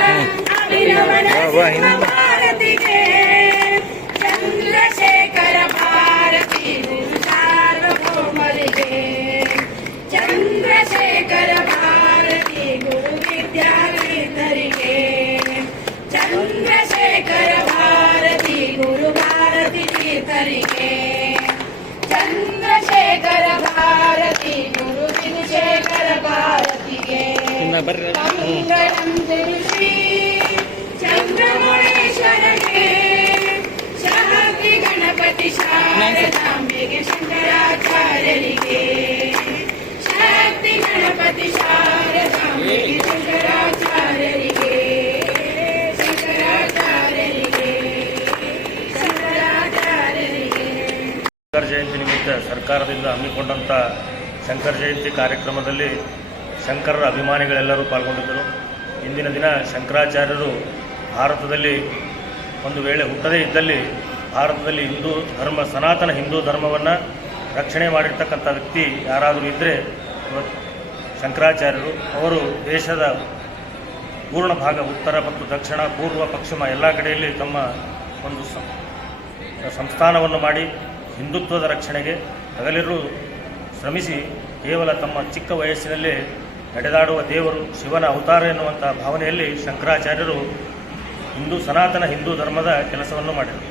ಅಭಿನವನ ಭಾರತಿಗೆ ಚಂದ್ರಶೇಖರ ಭಾರತಿ ಗುರು ಸಾರ್ವಭೌಮರಿಗೆ ಚಂದ್ರಶೇಖರ ಭಾರತಿ ಗುರು ವಿದ್ಯಾರ್ಥಿಗಳಿಗೆ ಚಂದ್ರಶೇಖರ ಭಾರತಿ ಗುರು ಭಾರತಿ ತೀರ್ಥರಿಗೆ ಚಂದ್ರಶೇಖರ ಭಾರತಿ ಗುರು ವಿಧುಶೇಖರ ಭಾರತಿಗೆ ಮಂಗಳಂ ತಿಳಿಸಿ ಶಂಕರಾಚಾರ್ಯರಿಗೆ ಶಂಕರ ಜಯಂತಿ ನಿಮಿತ್ತ ಸರ್ಕಾರದಿಂದ ಹಮ್ಮಿಕೊಂಡಂಥ ಶಂಕರ ಜಯಂತಿ ಕಾರ್ಯಕ್ರಮದಲ್ಲಿ ಶಂಕರರ ಅಭಿಮಾನಿಗಳೆಲ್ಲರೂ ಪಾಲ್ಗೊಂಡಿದ್ದರು. ಇಂದಿನ ದಿನ ಶಂಕರಾಚಾರ್ಯರು ಭಾರತದಲ್ಲಿ ಒಂದು ವೇಳೆ ಹುಟ್ಟದೇ ಇದ್ದಲ್ಲಿ ಭಾರತದಲ್ಲಿ ಹಿಂದೂ ಧರ್ಮ, ಸನಾತನ ಹಿಂದೂ ಧರ್ಮವನ್ನು ರಕ್ಷಣೆ ಮಾಡಿರ್ತಕ್ಕಂಥ ವ್ಯಕ್ತಿ ಯಾರಾದರೂ ಇದ್ದರೆ ಶಂಕರಾಚಾರ್ಯರು, ಅವರು ದೇಶದ ಪೂರ್ಣ ಭಾಗ, ಉತ್ತರ ಮತ್ತು ದಕ್ಷಿಣ, ಪೂರ್ವ, ಪಶ್ಚಿಮ ಎಲ್ಲ ಕಡೆಯಲ್ಲಿ ತಮ್ಮ ಒಂದು ಸಂಸ್ಥಾನವನ್ನು ಮಾಡಿ ಹಿಂದುತ್ವದ ರಕ್ಷಣೆಗೆ ಹಗಲಿರು ಶ್ರಮಿಸಿ ಕೇವಲ ತಮ್ಮ ಚಿಕ್ಕ ವಯಸ್ಸಿನಲ್ಲೇ ನಡೆದಾಡುವ ದೇವರು ಶಿವನ ಅವತಾರ ಎನ್ನುವಂಥ ಭಾವನೆಯಲ್ಲಿ ಶಂಕರಾಚಾರ್ಯರು ಹಿಂದೂ, ಸನಾತನ ಹಿಂದೂ ಧರ್ಮದ ಕೆಲಸವನ್ನು ಮಾಡಿದರು.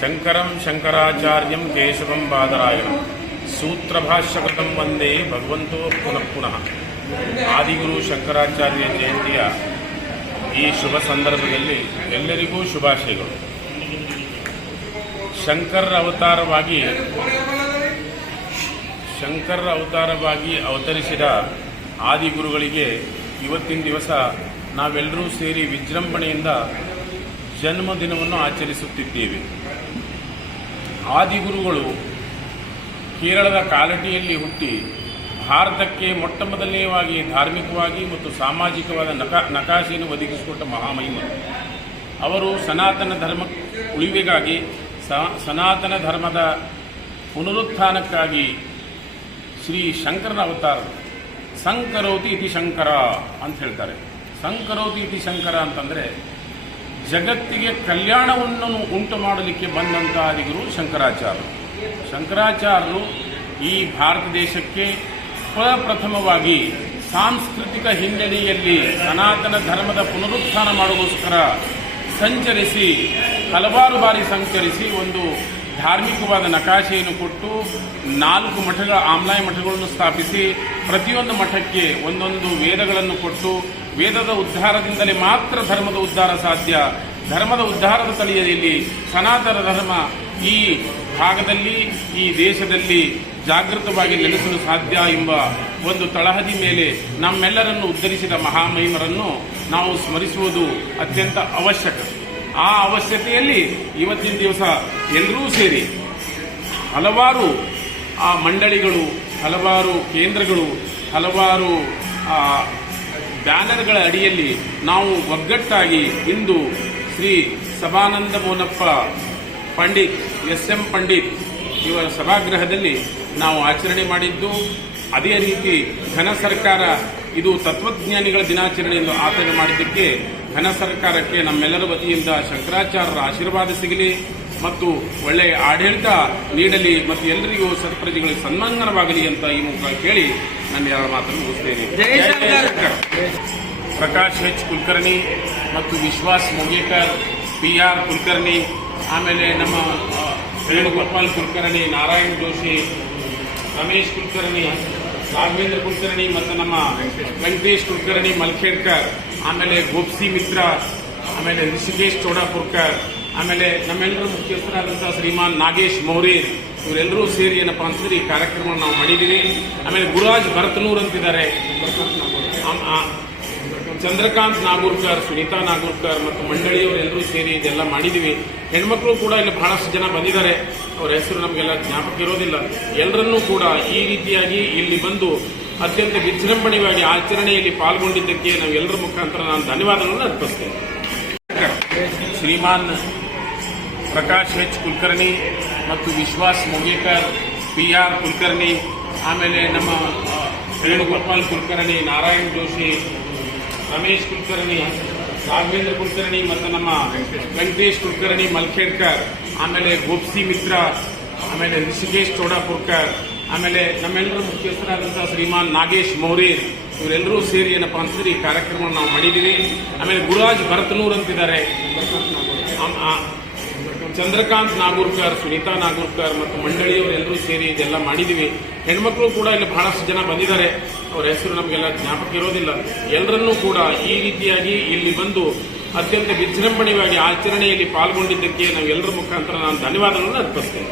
ಶಂಕರಂ ಶಂಕರಾಚಾರ್ಯಂ ಕೇಶವಂ ಬಾದರಾಯಣ. ಸೂತ್ರಭಾಷ್ಯಕೃತಂ ವಂದೇ ಭಗವಂತೋ ಪುನಃ ಆದಿಗುರು ಶಂಕರಾಚಾರ್ಯ ಜಯಂತಿಯ ಈ ಶುಭ ಸಂದರ್ಭದಲ್ಲಿ ಎಲ್ಲರಿಗೂ ಶುಭಾಶಯಗಳು. ಶಂಕರ ಅವತಾರವಾಗಿ ಶಂಕರ ಅವತಾರವಾಗಿ ಅವತರಿಸಿದ ಆದಿಗುರುಗಳಿಗೆ ಇವತ್ತಿನ ದಿವಸ ನಾವೆಲ್ಲರೂ ಸೇರಿ ವಿಜೃಂಭಣೆಯಿಂದ ಜನ್ಮದಿನವನ್ನು ಆಚರಿಸುತ್ತಿದ್ದೇವೆ. ಆದಿಗುರುಗಳು ಕೇರಳದ ಕಾಲಟಿಯಲ್ಲಿ ಹುಟ್ಟಿ ಭಾರತಕ್ಕೆ ಮೊಟ್ಟ ಮೊದಲನೆಯವಾಗಿ ಧಾರ್ಮಿಕವಾಗಿ ಮತ್ತು ಸಾಮಾಜಿಕವಾದ ನಕಾ ನಕಾಶೆಯನ್ನು ಒದಗಿಸಿಕೊಟ್ಟ ಮಹಾಮಹಿಮ ಅವರು ಸನಾತನ ಧರ್ಮ ಉಳಿವಿಗಾಗಿ ಸನಾತನ ಧರ್ಮದ ಪುನರುತ್ಥಾನಕ್ಕಾಗಿ ಶ್ರೀ ಶಂಕರನ ಅವತಾರ. ಸಂಕರೋತಿ ಇತಿ ಶಂಕರ ಅಂತ ಹೇಳ್ತಾರೆ. ಸಂಕರೋತಿ ಇತಿ ಶಂಕರ ಅಂತಂದರೆ ಜಗತ್ತಿಗೆ ಕಲ್ಯಾಣವನ್ನು ಉಂಟು ಮಾಡಲಿಕ್ಕೆ ಬಂದಂತಹ ಅರಿಗರು ಶಂಕರಾಚಾರ್ಯರು. ಶಂಕರಾಚಾರ್ಯರು ಈ ಭಾರತ ದೇಶಕ್ಕೆ ಪ್ರಪ್ರಥಮವಾಗಿ ಸಾಂಸ್ಕೃತಿಕ ಹಿನ್ನೆಲೆಯಲ್ಲಿ ಸನಾತನ ಧರ್ಮದ ಪುನರುತ್ಥಾನ ಮಾಡೋಗೋಸ್ಕರ ಸಂಚರಿಸಿ, ಹಲವಾರು ಬಾರಿ ಸಂಚರಿಸಿ ಒಂದು ಧಾರ್ಮಿಕವಾದ ನಕಾಶೆಯನ್ನು ಕೊಟ್ಟು ನಾಲ್ಕು ಮಠಗಳ ಆಮ್ಲಾಯ ಮಠಗಳನ್ನು ಸ್ಥಾಪಿಸಿ ಪ್ರತಿಯೊಂದು ಮಠಕ್ಕೆ ಒಂದೊಂದು ವೇದಗಳನ್ನು ಕೊಟ್ಟು ವೇದದ ಉದ್ಧಾರದಿಂದಲೇ ಮಾತ್ರ ಧರ್ಮದ ಉದ್ಧಾರ ಸಾಧ್ಯ. ಧರ್ಮದ ಉದ್ಧಾರದ ತಳಿಯಲ್ಲಿ ಸನಾತನ ಧರ್ಮ ಈ ಭಾಗದಲ್ಲಿ, ಈ ದೇಶದಲ್ಲಿ ಜಾಗೃತವಾಗಿ ನೆಲೆಸಲು ಸಾಧ್ಯ ಎಂಬ ಒಂದು ತಳಹದಿ ಮೇಲೆ ನಮ್ಮೆಲ್ಲರನ್ನು ಉದ್ಧರಿಸಿದ ಮಹಾಮಹಿಮರನ್ನು ನಾವು ಸ್ಮರಿಸುವುದು ಅತ್ಯಂತ ಅವಶ್ಯಕ. ಆ ಅವಶ್ಯಕತೆಯಲ್ಲಿ ಇವತ್ತಿನ ದಿವಸ ಎಲ್ಲರೂ ಸೇರಿ ಹಲವಾರು, ಆ ಮಂಡಳಿಗಳು, ಹಲವಾರು ಕೇಂದ್ರಗಳು, ಹಲವಾರು ಬ್ಯಾನರ್ಗಳ ಅಡಿಯಲ್ಲಿ ನಾವು ಒಗ್ಗಟ್ಟಾಗಿ ಇಂದು ಶ್ರೀ ಸಭಾನಂದ ಮೋನಪ್ಪ ಪಂಡಿತ್ ಎಸ್ ಎಂ ಪಂಡಿತ್ ಇವರ ಸಭಾಗೃಹದಲ್ಲಿ ನಾವು ಆಚರಣೆ ಮಾಡಿದ್ದು. ಅದೇ ರೀತಿ ಘನ ಸರ್ಕಾರ ಇದು ತತ್ವಜ್ಞಾನಿಗಳ ದಿನಾಚರಣೆ ಎಂದು ಆಚರಣೆ ಮಾಡಿದ್ದಕ್ಕೆ ಘನ ಸರ್ಕಾರಕ್ಕೆ ನಮ್ಮೆಲ್ಲರ ವತಿಯಿಂದ ಶಂಕರಾಚಾರ್ಯರ ಆಶೀರ್ವಾದ ಸಿಗಲಿ ಮತ್ತು ಒಳ್ಳೆಯ ಆಡಳಿತ ನೀಡಲಿ ಮತ್ತು ಎಲ್ಲರಿಗೂ ಸತ್ಪ್ರಜೆಗಳಿಗೆ ಸನ್ಮಾನವಾಗಲಿ ಅಂತ ಈ ಮೂಲಕ ಕೇಳಿ ನನ್ನ ಎರಡು ಮಾತನ್ನು ಮುಗಿಸ್ತೇನೆ. ಪ್ರಕಾಶ್ ಎಚ್ ಕುಲಕರ್ಣಿ ಮತ್ತು ವಿಶ್ವಾಸ್ ಮುಗೇಕರ್ ಪಿ ಆರ್ ಕುಲಕರ್ಣಿ ಆಮೇಲೆ ನಮ್ಮ ವೇಣುಗೋಪಾಲ್ ಕುಲಕರ್ಣಿ ನಾರಾಯಣ್ ಜೋಶಿ ರಮೇಶ್ ಕುಲಕರ್ಣಿ ರಾಘವೇಂದ್ರ ಕುಲಕರ್ಣಿ ಮತ್ತು ನಮ್ಮ ವೆಂಕಟೇಶ್ ಕುಲಕರ್ಣಿ ಮಲ್ಖೇಡ್ಕರ್ ಆಮೇಲೆ ಗೋಪ್ಸಿ ಮಿತ್ರ, ಆಮೇಲೆ ಋಷಿಕೇಶ್ ಚೋಡಾಪುರ್ಕರ್, ಆಮೇಲೆ ನಮ್ಮೆಲ್ಲರ ಮುಖ್ಯಸ್ಥರಾದಂಥ ಶ್ರೀಮಾನ್ ನಾಗೇಶ್ ಮೌರ್ಯ, ಇವರೆಲ್ಲರೂ ಸೇರಿ ಏನಪ್ಪ ಅಂತಂದ್ರೆ ಈ ಕಾರ್ಯಕ್ರಮವನ್ನು ನಾವು ಮಾಡಿದ್ದೀವಿ. ಆಮೇಲೆ ಗುರುರಾಜ್ ಭರತನೂರ್ ಅಂತಿದ್ದಾರೆ. ಚಂದ್ರಕಾಂತ್ ನಾಗೂರ್ಕರ್, ಸುನೀತಾ ನಾಗೂರ್ಕರ್ ಮತ್ತು ಮಂಡಳಿಯವರೆಲ್ಲರೂ ಸೇರಿ ಇದೆಲ್ಲ ಮಾಡಿದ್ದೀವಿ. ಹೆಣ್ಮಕ್ಳು ಕೂಡ ಇಲ್ಲಿ ಬಹಳಷ್ಟು ಜನ ಬಂದಿದ್ದಾರೆ. ಅವರ ಹೆಸರು ನಮಗೆಲ್ಲ ಜ್ಞಾಪಕ ಇರೋದಿಲ್ಲ. ಎಲ್ಲರನ್ನೂ ಕೂಡ ಈ ರೀತಿಯಾಗಿ ಇಲ್ಲಿ ಬಂದು ಅತ್ಯಂತ ವಿಜೃಂಭಣೆಯಾಗಿ ಆಚರಣೆಯಲ್ಲಿ ಪಾಲ್ಗೊಂಡಿದ್ದಕ್ಕೆ ನಾವೆಲ್ಲರ ಮುಖಾಂತರ ನಾನು ಧನ್ಯವಾದಗಳನ್ನು ಅರ್ಪಿಸ್ತೇನೆ. ಶ್ರೀಮಾನ್ ಪ್ರಕಾಶ್ ಎಚ್ ಕುಲಕರ್ಣಿ ಮತ್ತು ವಿಶ್ವಾಸ್ ಮೊಗೇಕರ್ ಪಿ ಆರ್ ಕುಲಕರ್ಣಿ, ಆಮೇಲೆ ನಮ್ಮ ವೇಣುಗೋಪಾಲ್ ಕುಲಕರ್ಣಿ, ನಾರಾಯಣ್ ಜೋಶಿ, ರಮೇಶ್ ಕುಲಕರ್ಣಿ ರಾಘವೇಂದ್ರ ಕುಲಕರ್ಣಿ ಮತ್ತು ನಮ್ಮ ವೆಂಕಟೇಶ್ ಕುಲಕರ್ಣಿ ಮಲ್ಖೇಡ್ಕರ್ ಆಮೇಲೆ ಗೋಪ್ಸಿ ಮಿತ್ರ, ಆಮೇಲೆ ಋಷಿಕೇಶ್ ಚೋಡಾಪುರ್ಕರ್, ಆಮೇಲೆ ನಮ್ಮೆಲ್ಲರ ಮುಖ್ಯಸ್ಥರಾದಂತಹ ಶ್ರೀಮಾನ್ ನಾಗೇಶ್ ಮೌರ್ಯ ಇವರೆಲ್ಲರೂ ಸೇರಿ ಏನಪ್ಪಾ ಅಂತಂದ್ರೆ ಈ ಕಾರ್ಯಕ್ರಮವನ್ನು ನಾವು ಮಾಡಿದ್ದೀವಿ. ಆಮೇಲೆ ಗುರುರಾಜ್ ಭರತನೂರ್ ಅಂತಿದ್ದಾರೆ. ಚಂದ್ರಕಾಂತ್ ನಾಗೂರ್ಕರ್, ಸುನೀತಾ ನಾಗೂರ್ಕರ್ ಮತ್ತು ಮಂಡಳಿಯವರೆಲ್ಲರೂ ಸೇರಿ ಇದೆಲ್ಲ ಮಾಡಿದ್ದೀವಿ. ಹೆಣ್ಮಕ್ಳು ಕೂಡ ಇಲ್ಲಿ ಬಹಳಷ್ಟು ಜನ ಬಂದಿದ್ದಾರೆ. ಅವರ ಹೆಸರು ನಮಗೆಲ್ಲ ಜ್ಞಾಪಕ ಇರೋದಿಲ್ಲ. ಎಲ್ಲರನ್ನೂ ಕೂಡ ಈ ರೀತಿಯಾಗಿ ಇಲ್ಲಿ ಬಂದು ಅತ್ಯಂತ ವಿಜೃಂಭಣೆಯಾಗಿ ಆಚರಣೆಯಲ್ಲಿ ಪಾಲ್ಗೊಂಡಿದ್ದಕ್ಕೆ ನಾವೆಲ್ಲರ ಮುಖಾಂತರ ನಾನು ಧನ್ಯವಾದಗಳನ್ನು ಅರ್ಪಿಸ್ತೇನೆ.